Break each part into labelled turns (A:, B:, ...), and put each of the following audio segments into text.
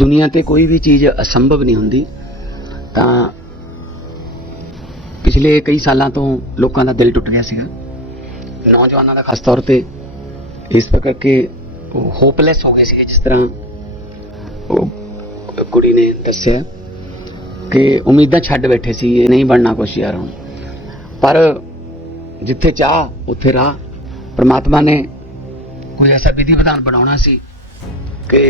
A: ਦੁਨੀਆ ਤੇ ਕੋਈ ਵੀ ਚੀਜ਼ ਅਸੰਭਵ ਨਹੀਂ ਹੁੰਦੀ, ਤਾਂ ਪਿਛਲੇ ਕਈ ਸਾਲਾਂ ਤੋਂ ਲੋਕਾਂ ਦਾ ਦਿਲ ਟੁੱਟ ਗਿਆ ਸੀਗਾ। ਨੌਜਵਾਨਾਂ ਦਾ ਖਾਸ ਤੌਰ ਤੇ ਇਸ ਪ੍ਰਕਾਰ ਕਿ ਉਹ ਹੋਪਲੈਸ ਹੋ ਗਏ ਸੀਗੇ, ਜਿਸ ਤਰ੍ਹਾਂ ਉਹ ਕੁੜੀ ਨੇ ਦੱਸਿਆ ਕਿ ਉਮੀਦਾਂ ਛੱਡ ਬੈਠੇ ਸੀ, ਇਹ ਨਹੀਂ ਬਣਨਾ ਕੁਛ ਯਾਰ ਹੁਣ। ਪਰ ਜਿੱਥੇ ਚਾਹ, ਉੱਥੇ ਰਾਹ। ਪ੍ਰਮਾਤਮਾ ਨੇ ਕੋਈ ਐਸਾ ਵਿਧੀ ਵਿਧਾਨ ਬਣਾਉਣਾ ਸੀ ਕਿ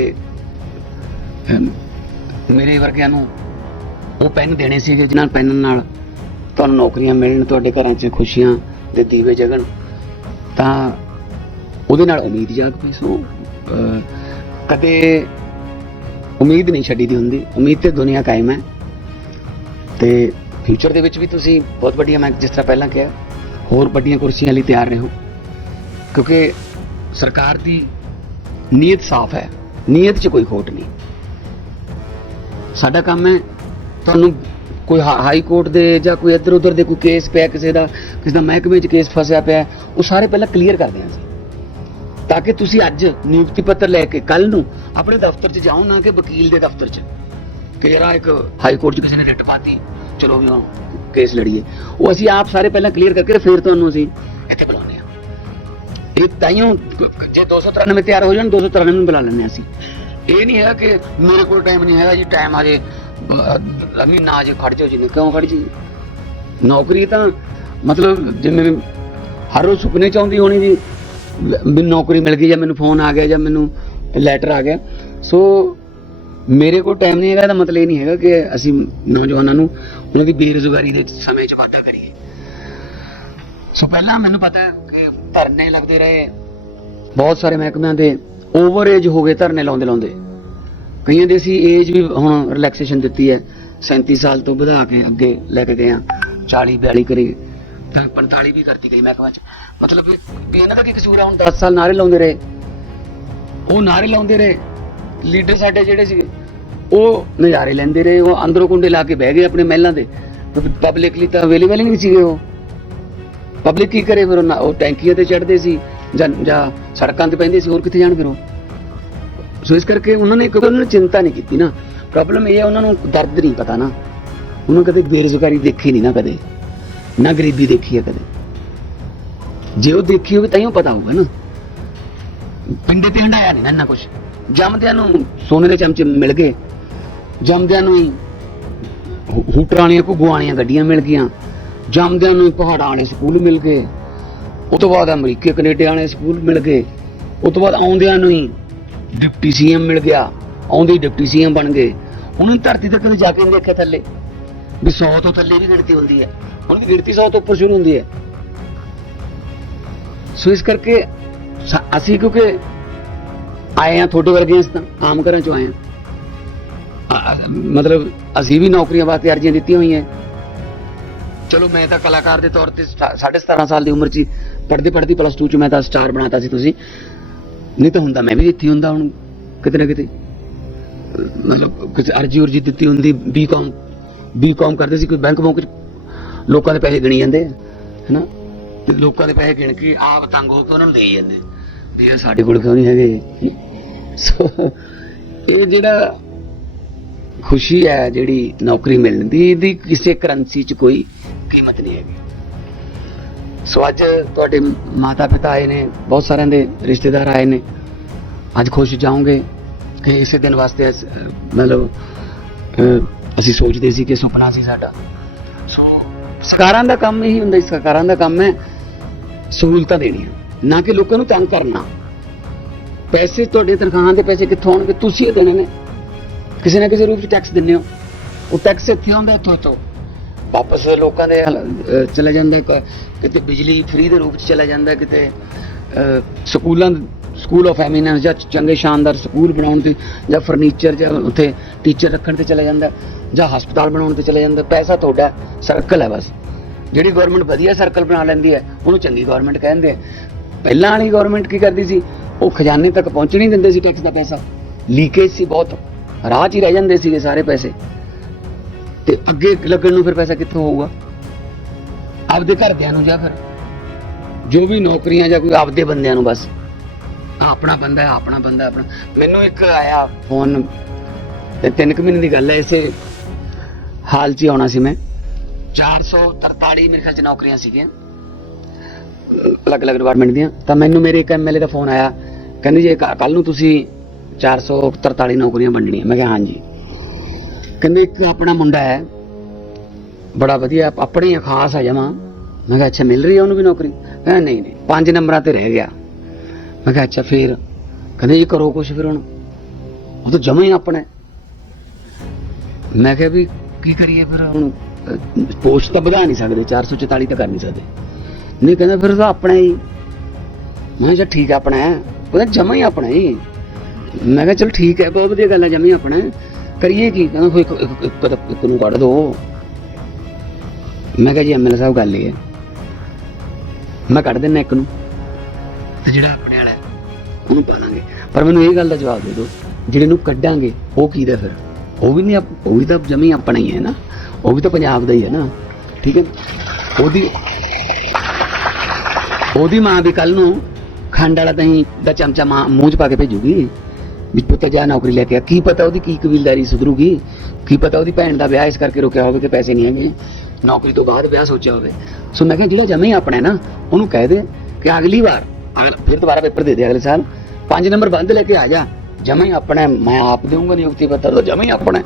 A: ਮੇਰੇ ਵਰਗਿਆਂ ਨੂੰ ਉਹ ਪੈਨ ਦੇਣੇ ਸੀ ਜਿਹਨਾਂ ਨਾਲ ਪੈਨ ਨਾਲ ਤੁਹਾਨੂੰ ਨੌਕਰੀਆਂ ਮਿਲਣ, ਤੁਹਾਡੇ ਘਰਾਂ 'ਚ ਖੁਸ਼ੀਆਂ ਦੇ ਦੀਵੇ ਜਗਣ। ਤਾਂ ਉਹਦੇ ਨਾਲ ਉਮੀਦ ਜਾਗ ਪਈ। ਸੋ ਕਦੇ ਉਮੀਦ ਨਹੀਂ ਛੱਡੀ ਦੀ ਹੁੰਦੀ। ਉਮੀਦ ਤੇ ਦੁਨੀਆ ਕਾਇਮ ਹੈ। ਤੇ ਫਿਊਚਰ ਦੇ ਵਿੱਚ ਵੀ ਤੁਸੀਂ ਬਹੁਤ ਵੱਡੀਆਂ ਮੈਂ ਜਿਸ ਤਰ੍ਹਾਂ ਪਹਿਲਾਂ ਕਿਹਾ, ਹੋਰ ਵੱਡੀਆਂ ਕੁਰਸੀਆਂ ਲਈ ਤਿਆਰ ਰਹੋ। ਕਿਉਂਕਿ ਸਰਕਾਰ ਦੀ ਨੀਅਤ ਸਾਫ਼ ਹੈ। ਨੀਅਤ 'ਚ ਕੋਈ ਖੋਟ ਨਹੀਂ। ਸਾਡਾ ਕੰਮ ਹੈ ਤੁਹਾਨੂੰ ਕੋਈ ਹਾ- ਹਾਈ ਕੋਰਟ ਦੇ ਜਾਂ ਕੋਈ ਇੱਧਰ ਉੱਧਰ ਦੇ ਕੋਈ ਕੇਸ ਪਿਆ ਕਿਸੇ ਦਾ ਕਿਸੇ ਦਾ ਮਹਿਕਮੇ 'ਚ ਕੇਸ ਫਸਿਆ ਪਿਆ ਉਹ ਸਾਰੇ ਪਹਿਲਾਂ ਕਲੀਅਰ ਕਰਦੇ ਹਾਂ ਅਸੀਂ ਤਾਂ ਕਿ ਤੁਸੀਂ ਅੱਜ ਨਿਯੁਕਤੀ ਪੱਤਰ ਲੈ ਕੇ ਕੱਲ ਨੂੰ ਆਪਣੇ ਦਫ਼ਤਰ 'ਚ ਜਾਓ, ਨਾ ਕਿ ਵਕੀਲ ਦੇ ਦਫ਼ਤਰ 'ਚ। ਕਿ ਯਾਰ ਇੱਕ ਹਾਈ ਕੋਰਟ 'ਚ ਕਿਸੇ ਨੇ ਰਿਟ ਪਾਤੀ, ਚਲੋ ਵੀ ਉਹ ਕੇਸ ਲੜੀਏ। ਉਹ ਅਸੀਂ ਆਪ ਸਾਰੇ ਪਹਿਲਾਂ ਕਲੀਅਰ ਕਰਕੇ ਫਿਰ ਤੁਹਾਨੂੰ ਅਸੀਂ ਇੱਥੇ ਬੁਲਾਉਂਦੇ ਹਾਂ। ਇਹ ਤਾਈਓ ਜੇ 293 ਤਿਆਰ ਹੋ ਜਾਣ 293 ਨੂੰ ਬੁਲਾ ਲੈਂਦੇ ਹਾਂ ਅਸੀਂ। ਇਹ ਨਹੀਂ ਹੈ ਕਿ ਮੇਰੇ ਕੋਲ ਟਾਈਮ ਨਹੀਂ ਹੈਗਾ ਜੀ ਟਾਈਮ ਆ ਮਹੀਨਾ ਆ ਖੜ ਜਾਓ ਜੀ ਕਿਉਂ ਖੜ ਜੀ ਨੌਕਰੀ ਤਾਂ, ਮਤਲਬ ਜਿਵੇਂ ਹਰ ਰੋਜ਼ ਸੁਪਨੇ ਚ ਆਉਂਦੀ ਹੋਣੀ ਜੀ, ਮੈਨੂੰ ਨੌਕਰੀ ਮਿਲ ਗਈ ਜਾਂ ਮੈਨੂੰ ਫੋਨ ਆ ਗਿਆ ਜਾਂ ਮੈਨੂੰ ਲੈਟਰ ਆ ਗਿਆ ਸੋ ਮੇਰੇ ਕੋਲ ਟਾਈਮ ਨਹੀਂ ਹੈਗਾ, ਇਹਦਾ ਮਤਲਬ ਇਹ ਨਹੀਂ ਹੈਗਾ ਕਿ ਅਸੀਂ ਨੌਜਵਾਨਾਂ ਨੂੰ ਉਹਨਾਂ ਦੀ ਬੇਰੁਜ਼ਗਾਰੀ ਦੇ ਸਮੇਂ 'ਚ ਵਾਧਾ ਕਰੀਏ। ਸੋ ਪਹਿਲਾਂ ਮੈਨੂੰ ਪਤਾ ਕਿ ਧਰਨੇ ਲੱਗਦੇ ਰਹੇ, ਬਹੁਤ ਸਾਰੇ ਮਹਿਕਮਿਆਂ ਦੇ ਓਵਰ ਏਜ ਹੋ ਗਏ ਧਰਨੇ ਲਾਉਂਦੇ ਲਾਉਂਦੇ। ਕਈਆਂ ਦੇ ਅਸੀਂ ਏਜ ਵੀ ਹੁਣ ਰਿਲੈਕਸੇਸ਼ਨ ਦਿੱਤੀ ਹੈ। 37 ਸਾਲ ਤੋਂ ਵਧਾ ਕੇ ਅੱਗੇ ਲੈ ਕੇ ਗਏ ਆ 40 42 ਕਰੀ। ਤਾਂ 45 ਵੀ ਕਰਤੀ ਗਈ ਮਹਿਕਮਾ ਚ। ਮਤਲਬ ਵੀ ਇਹਨਾਂ ਦਾ ਕੀ ਕਸੂਰ ਆ? ਹੁਣ 10 ਸਾਲ ਨਾਰੇ ਲਾਉਂਦੇ ਰਹੇ। ਉਹ ਨਾਰੇ ਲਾਉਂਦੇ ਰਹੇ। ਲੀਡਰ ਸਾਡੇ ਜਿਹੜੇ ਸੀਗੇ ਉਹ ਨਜ਼ਾਰੇ ਲੈਂਦੇ ਰਹੇ। ਉਹ ਅੰਦਰੋਂ ਕੁੰਡੇ ਲਾ ਕੇ ਬਹਿ ਗਏ ਆਪਣੇ ਮਹਿਲਾਂ ਦੇ। ਪਬਲਿਕਲੀ ਤਾਂ ਅਵੇਲੇਬਲ ਹੀ ਨਹੀਂ ਸੀਗੇ ਉਹ। ਪਬਲਿਕ ਕੀ ਕਰੇ ਫਿਰ ਉਹ ਉਹ ਟੈਂਕੀਆਂ ਤੇ ਚੜਦੇ ਸੀ। ਜਾਂ ਜਾਂ ਸੜਕਾਂ ਤੇ ਪੈਂਦੀ ਸੀ, ਹੋਰ ਕਿੱਥੇ ਜਾਣ ਫਿਰ? ਉਹ ਸੋ ਇਸ ਕਰਕੇ ਉਹਨਾਂ ਨੇ ਕਿਉਂਕਿ ਉਹਨਾਂ ਨੇ ਚਿੰਤਾ ਨਹੀਂ ਕੀਤੀ ਨਾ। ਪ੍ਰੋਬਲਮ ਇਹ ਹੈ ਉਹਨਾਂ ਨੂੰ ਦਰਦ ਨਹੀਂ ਪਤਾ ਨਾ। ਉਹਨਾਂ ਕਦੇ ਬੇਰੁਜ਼ਗਾਰੀ ਦੇਖੀ ਨਹੀਂ ਨਾ ਕਦੇ। ਨਾ ਗਰੀਬੀ ਦੇਖੀ ਹੈ ਕਦੇ। ਜੇ ਉਹ ਦੇਖੀ ਹੋਵੇ ਤਾਂ ਹੀ ਉਹ ਪਤਾ ਹੋਊਗਾ ਨਾ। ਪਿੰਡੇ ਤੇ ਹੰਡਾਇਆ ਨਹੀਂ ਨਾ ਇੰਨਾ ਕੁਛ। ਜੰਮਦਿਆਂ ਨੂੰ ਸੋਨੇ ਦੇ ਚਮਚੇ ਮਿਲ ਗਏ। ਜੰਮਦਿਆਂ ਨੂੰ ਹੀ ਹੂਟਰਾਂ ਵਾਲੀਆਂ ਘੁੱਗੂਆਂ ਵਾਲੀਆਂ ਗੱਡੀਆਂ ਮਿਲ ਗਈਆਂ। ਜੰਮਦਿਆਂ ਨੂੰ ਪਹਾੜਾਂ ਵਾਲੇ ਸਕੂਲ ਮਿਲ ਗਏ। ਉਹ ਤੋਂ ਬਾਅਦ ਅਮਰੀਕੇ, ਕੈਨੇਡਾ ਵਾਲੇ ਸਕੂਲ ਮਿਲ ਗਏ। ਉਹ ਤੋਂ ਬਾਅਦ ਆਉਂਦਿਆਂ ਨੂੰ ਹੀ ਡਿਪਟੀ ਸੀਐਮ ਮਿਲ ਗਿਆ। ਆਉਂਦੇ ਹੀ ਡਿਪਟੀ ਸੀਐਮ ਬਣ ਗਏ। ਉਹਨਾਂ ਨੇ ਧਰਤੀ ਤੇ ਕਦੇ ਜਾ ਕੇ ਨਹੀਂ ਦੇਖਿਆ ਥੱਲੇ। ਵੀ 100 ਤੋਂ ਥੱਲੇ ਵੀ ਗਿਣਤੀ ਹੁੰਦੀ ਹੈ। ਹੁਣ ਵੀ ਗਿਣਤੀ 100 ਤੋਂ ਉੱਪਰ ਸ਼ੁਰੂ ਹੁੰਦੀ ਹੈ। ਸੋ ਇਸ ਕਰਕੇ ਅਸੀਂ ਕਿਉਂਕਿ ਆਏ ਆ ਤੁਹਾਡੇ ਵਰਗੇ ਇਸ ਤਾਂ ਆਮ ਘਰਾਂ ਚੋਂ ਆਏ ਆ ਮਤਲਬ ਅਸੀਂ ਵੀ ਨੌਕਰੀਆਂ ਵਾਸਤੇ ਅਰਜ਼ੀਆਂ ਦਿੱਤੀਆਂ ਹੋਈਆਂ। ਚਲੋ ਮੈਂ ਤਾਂ ਕਲਾਕਾਰ ਦੇ ਤੌਰ ਤੇ ਸਟਾ- ਸਾਢੇ 17 ਸਾਲ ਦੀ ਉਮਰ 'ਚ ਪੜ੍ਹਦੇ ਪੜ੍ਹਦੀ ਪਲੱਸ 2 'ਚ ਮੈਂ ਤਾਂ ਸਟਾਰ ਬਣਾਤਾ ਸੀ ਤੁਸੀਂ। ਨਹੀਂ ਤਾਂ ਹੁੰਦਾ ਮੈਂ ਵੀ ਇੱਥੇ ਹੁੰਦਾ ਹੁਣ ਕਿਤੇ ਨਾ ਕਿਤੇ। ਮਤਲਬ ਕੁਝ ਅਰਜੀ ਉਰਜੀ ਦਿੱਤੀ ਹੁੰਦੀ ਬੀਕਾਮ ਬੀਕਾਮ ਕਰਦੇ ਸੀ ਕੋਈ ਬੈਂਕ ਬੌਂਕ 'ਚ ਲੋਕਾਂ ਦੇ ਪੈਸੇ ਗਿਣੀ ਜਾਂਦੇ ਆ, ਹੈਨਾ? ਤੇ ਲੋਕਾਂ ਦੇ ਪੈਸੇ ਗਿਣ ਕੇ ਆਪ ਤੰਗ ਹੋ ਕੇ ਉਹਨਾਂ ਨੂੰ ਦੇ ਜਾਂਦੇ ਵੀ ਇਹ ਸਾਡੇ ਕੋਲ ਕਿਉਂ ਨਹੀਂ ਹੈਗੇ? ਸੋ ਇਹ ਜਿਹੜਾ ਖੁਸ਼ੀ ਹੈ ਜਿਹੜੀ ਨੌਕਰੀ ਮਿਲਣ ਦੀ ਇਹਦੀ ਕਿਸੇ ਕਰੰਸੀ 'ਚ ਕੋਈ ਕੀਮਤ ਨਹੀਂ ਹੈਗੀ। ਸੋ ਅੱਜ ਤੁਹਾਡੇ ਮਾਤਾ ਪਿਤਾ ਆਏ ਨੇ, ਬਹੁਤ ਸਾਰਿਆਂ ਦੇ ਰਿਸ਼ਤੇਦਾਰ ਆਏ ਨੇ। ਅੱਜ ਖੁਸ਼ ਜਾਉਂਗੇ ਕਿ ਇਸੇ ਦਿਨ ਵਾਸਤੇ ਅਸ- ਮਤਲਬ ਅਸੀਂ ਸੋਚਦੇ ਸੀ ਕਿ ਸੁਪਨਾ ਸੀ ਸਾਡਾ। ਸੋ ਸਰਕਾਰਾਂ ਦਾ ਕੰਮ ਇਹੀ ਹੁੰਦਾ ਸਰਕਾਰਾਂ ਦਾ ਕੰਮ ਹੈ ਸਹੂਲਤਾਂ ਦੇਣੀਆਂ, ਨਾ ਕਿ ਲੋਕਾਂ ਨੂੰ ਤੰਗ ਕਰਨਾ। ਪੈਸੇ ਤੁਹਾਡੇ ਤਨਖਾਹਾਂ ਦੇ ਪੈਸੇ ਕਿੱਥੋਂ ਆਉਣਗੇ? ਤੁਸੀਂ ਇਹ ਦੇਣੇ ਨੇ। ਕਿਸੇ ਨਾ ਕਿਸੇ ਰੂਪ 'ਚ ਟੈਕਸ ਦਿੰਦੇ ਹੋ। ਉਹ ਟੈਕਸ ਇੱਥੇ ਆਉਂਦਾ ਇੱਥੋਂ ਇੱਥੋਂ ਵਾਪਸ ਲੋਕਾਂ ਦੇ ਹਲ- ਅਹ ਚਲਾ ਜਾਂਦਾ ਕ- ਕਿਤੇ ਬਿਜਲੀ ਫ੍ਰੀ ਦੇ ਰੂਪ 'ਚ ਚਲਾ ਜਾਂਦਾ ਕਿਤੇ ਅਹ, ਸਕੂਲਾਂ ਸਕੂਲ ਆਫ ਐਮੀਨੈਂਸ ਜਾਂ ਚੰਗੇ ਸ਼ਾਨਦਾਰ ਸਕੂਲ ਬਣਾਉਣ ਤੇ ਜਾਂ ਫਰਨੀਚਰ ਜਾਂ ਉੱਥੇ ਟੀਚਰ ਰੱਖਣ ਤੇ ਚਲਾ ਜਾਂਦਾ ਜਾਂ ਹਸਪਤਾਲ ਬਣਾਉਣ ਤੇ ਚਲਾ ਜਾਂਦਾ ਪੈਸਾ ਤੁਹਾਡਾ ਸਰਕਲ ਹੈ ਬਸ। ਜਿਹੜੀ ਗਵਰਨਮੈਂਟ ਵਧੀਆ ਸਰਕਲ ਬਣਾ ਲੈਂਦੀ ਹੈ ਉਹਨੂੰ ਚੰਗੀ ਗਵਰਨਮੈਂਟ ਕਹਿੰਦੇ ਆ। ਪਹਿਲਾਂ ਵਾਲੀ ਗਵਰਨਮੈਂਟ ਕੀ ਕਰਦੀ ਸੀ? ਉਹ ਖਜ਼ਾਨੇ ਤੱਕ ਪਹੁੰਚ ਨਹੀਂ ਦਿੰਦੇ ਸੀ ਟੈਕਸ ਦਾ ਪੈਸਾ। ਲੀਕੇਜ ਸੀ ਬਹੁਤ। ਰਾਹ 'ਚ ਹੀ ਰਹਿ ਜਾਂਦੇ ਸੀਗੇ ਸਾਰੇ ਪੈਸੇ। ਤੇ ਅੱਗੇ ਲੱਗਣ ਨੂੰ ਫਿਰ ਪੈਸਾ ਕਿੱਥੋਂ ਹੋਊਗਾ? ਆਪਦੇ ਘਰਦਿਆਂ ਨੂੰ ਜਾਂ ਫਿਰ ਜੋ ਵੀ ਨੌਕਰੀਆਂ ਜਾਂ ਕੋਈ ਆਪਦੇ ਬੰਦਿਆਂ ਨੂੰ ਬਸ। ਆਪਣਾ ਬੰਦਾ ਹੈ, ਆਪਣਾ ਬੰਦਾ ਆਪਣਾ। ਮੈਨੂੰ ਇੱਕ ਆਇਆ ਫੋਨ ਤੇ ਤਿੰਨ ਕੁ ਮਹੀਨੇ ਦੀ ਗੱਲ ਹੈ, ਇਸੇ ਹਾਲ 'ਚ ਹੀ ਆਉਣਾ ਸੀ ਮੈਂ। 443 ਮੇਰੇ ਖਿਆਲ 'ਚ ਨੌਕਰੀਆਂ ਸੀਗੀਆਂ। ਅਲੱਗ-ਅਲੱਗ ਡਿਪਾਰਟਮੈਂਟ ਦੀਆਂ। ਤਾਂ ਮੈਨੂੰ ਮੇਰੇ ਇੱਕ ਐਮਐਲਏ ਦਾ ਫੋਨ ਆਇਆ। ਕਹਿੰਦੇ ਜੇ ਕੱਲ ਨੂੰ ਤੁਸੀਂ 443 ਨੌਕਰੀਆਂ ਵੰਡਣੀਆਂ। ਮੈਂ ਕਿਹਾ, ਹਾਂਜੀ। ਕਹਿੰਦੇ ਇੱਕ ਆਪਣਾ ਮੁੰਡਾ ਹੈ। ਬੜਾ ਵਧੀਆ ਆਪਣੇ ਖਾਸ ਆ ਜਮਾ। ਮੈਂ ਕਿਹਾ, ਅੱਛਾ, ਮਿਲ ਰਹੀ ਹੈ ਉਹਨੂੰ ਵੀ ਨੌਕਰੀ? ਕਹਿੰਦਾ ਨਹੀਂ ਨਹੀਂ, ਪੰਜ ਨੰਬਰਾਂ ਤੇ ਰਹਿ ਗਿਆ। ਮੈਂ ਕਿਹਾ, ਅੱਛਾ, ਫੇਰ? ਕਹਿੰਦੇ ਜੀ ਕਰੋ ਕੁਛ ਫਿਰ ਹੁਣ। ਉਹ ਤਾਂ ਜਮਾ ਹੀ ਆਪਣਾ ਮੈਂ ਕਿਹਾ ਵੀ, ਕੀ ਕਰੀਏ ਫਿਰ ਹੁਣ? ਪੋਸਟ ਤਾਂ ਵਧਾ ਨਹੀਂ ਸਕਦੇ 444 ਤਾਂ ਕਰ ਨਹੀਂ ਸਕਦੇ। ਨਹੀਂ, ਕਹਿੰਦਾ, ਫਿਰ ਤਾਂ ਆਪਣਾ ਹੀ। ਮੈਂ ਕਿਹਾ, ਚੱਲ ਠੀਕ ਆਪਣਾ ਹੈ। ਉਹਦਾ ਜਮਾ ਹੀ ਆਪਣਾ ਹੀ। ਮੈਂ ਕਿਹਾ, ਚਲ ਠੀਕ ਹੈ, ਬਹੁਤ ਵਧੀਆ ਗੱਲ ਹੈ ਜਮਾ ਹੀ ਆਪਣਾ ਕਰੀਏ ਕੀ ਕਹਿੰਦਾ ਕੋਈ ਇੱਕ- ਇੱਕ- ਇੱਕ ਇੱਕ- ਨੂੰ ਕੱਢ ਦੋ। ਮੈਂ ਕਿਹਾ ਜੀ ਐਮਐਲਏ ਸਾਹਿਬ ਗੱਲ ਇਹ ਹੈ। ਮੈਂ ਕੱਢ ਦਿੰਦਾ ਇੱਕ ਨੂੰ। ਤੇ ਜਿਹੜਾ ਆਪਣੇ ਵਾਲਾ ਹੈ, ਉਹਨੂੰ ਪਾ ਲਾਂਗੇ। ਪਰ ਮੈਨੂੰ ਇਹ ਗੱਲ ਦਾ ਜਵਾਬ ਦੇ ਦਿਓ ਜਿਹੜੇ ਨੂੰ ਕੱਢਾਂਗੇ ਉਹ ਕੀ ਦਾ ਫਿਰ? ਉਹ ਵੀ ਨਹੀਂ ਆਪ- ਉਹ ਵੀ ਤਾਂ ਜਮੀ ਆਪਣਾ ਹੀ ਹੈ ਨਾ। ਉਹ ਵੀ ਤਾਂ ਪੰਜਾਬ ਦਾ ਹੀ ਹੈ ਨਾ। ਠੀਕ ਹੈ? ਉਹਦੀ ਉਹਦੀ ਮਾਂ ਵੀ ਕੱਲ ਨੂੰ ਖੰਡ ਵਾਲਾ ਦਹੀਂ ਦਾ ਚਮਚਾ ਮਾਂ ਮੂੰਹ 'ਚ ਪਾ ਕੇ ਭੇਜੂਗੀ। ਵੀ ਪੁੱਤ ਜਾ ਨੌਕਰੀ ਲੈ ਕੇ ਆ। ਕੀ ਪਤਾ ਉਹਦੀ ਕੀ ਕਬੀਲਦਾਰੀ ਸੁਧਰੂਗੀ? ਕੀ ਪਤਾ ਉਹਦੀ ਭੈਣ ਦਾ ਵਿਆਹ ਇਸ ਕਰਕੇ ਰੁਕਿਆ ਹੋਵੇ ਕਿ ਪੈਸੇ ਨਹੀਂ ਹੈਗੇ? ਨੌਕਰੀ ਤੋਂ ਬਾਅਦ ਵਿਆਹ ਸੋਚਿਆ ਹੋਵੇ। ਸੋ ਮੈਂ ਕਿਹਾ ਜਿਹੜਾ ਜਮੇ ਹੀ ਆਪਣਾ ਨਾ ਉਹਨੂੰ ਕਹਿ ਦੇ ਕਿ ਅਗਲੀ ਵਾਰ ਅਗਲ ਫਿਰ ਦੁਬਾਰਾ ਪੇਪਰ ਦੇ ਦੇ ਅਗਲੇ ਸਾਲ। ਪੰਜ ਨੰਬਰ ਬੰਦ ਲੈ ਕੇ ਆ ਜਾ। ਜਮੇ ਹੀ ਆਪਣਾ ਹੈ, ਮੈਂ ਆਪ ਦੇਵਾਂਗਾ ਨਿਯੁਕਤੀ ਪੱਤਰ ਤਾਂ ਜਮੇ ਹੀ ਆਪਣਾ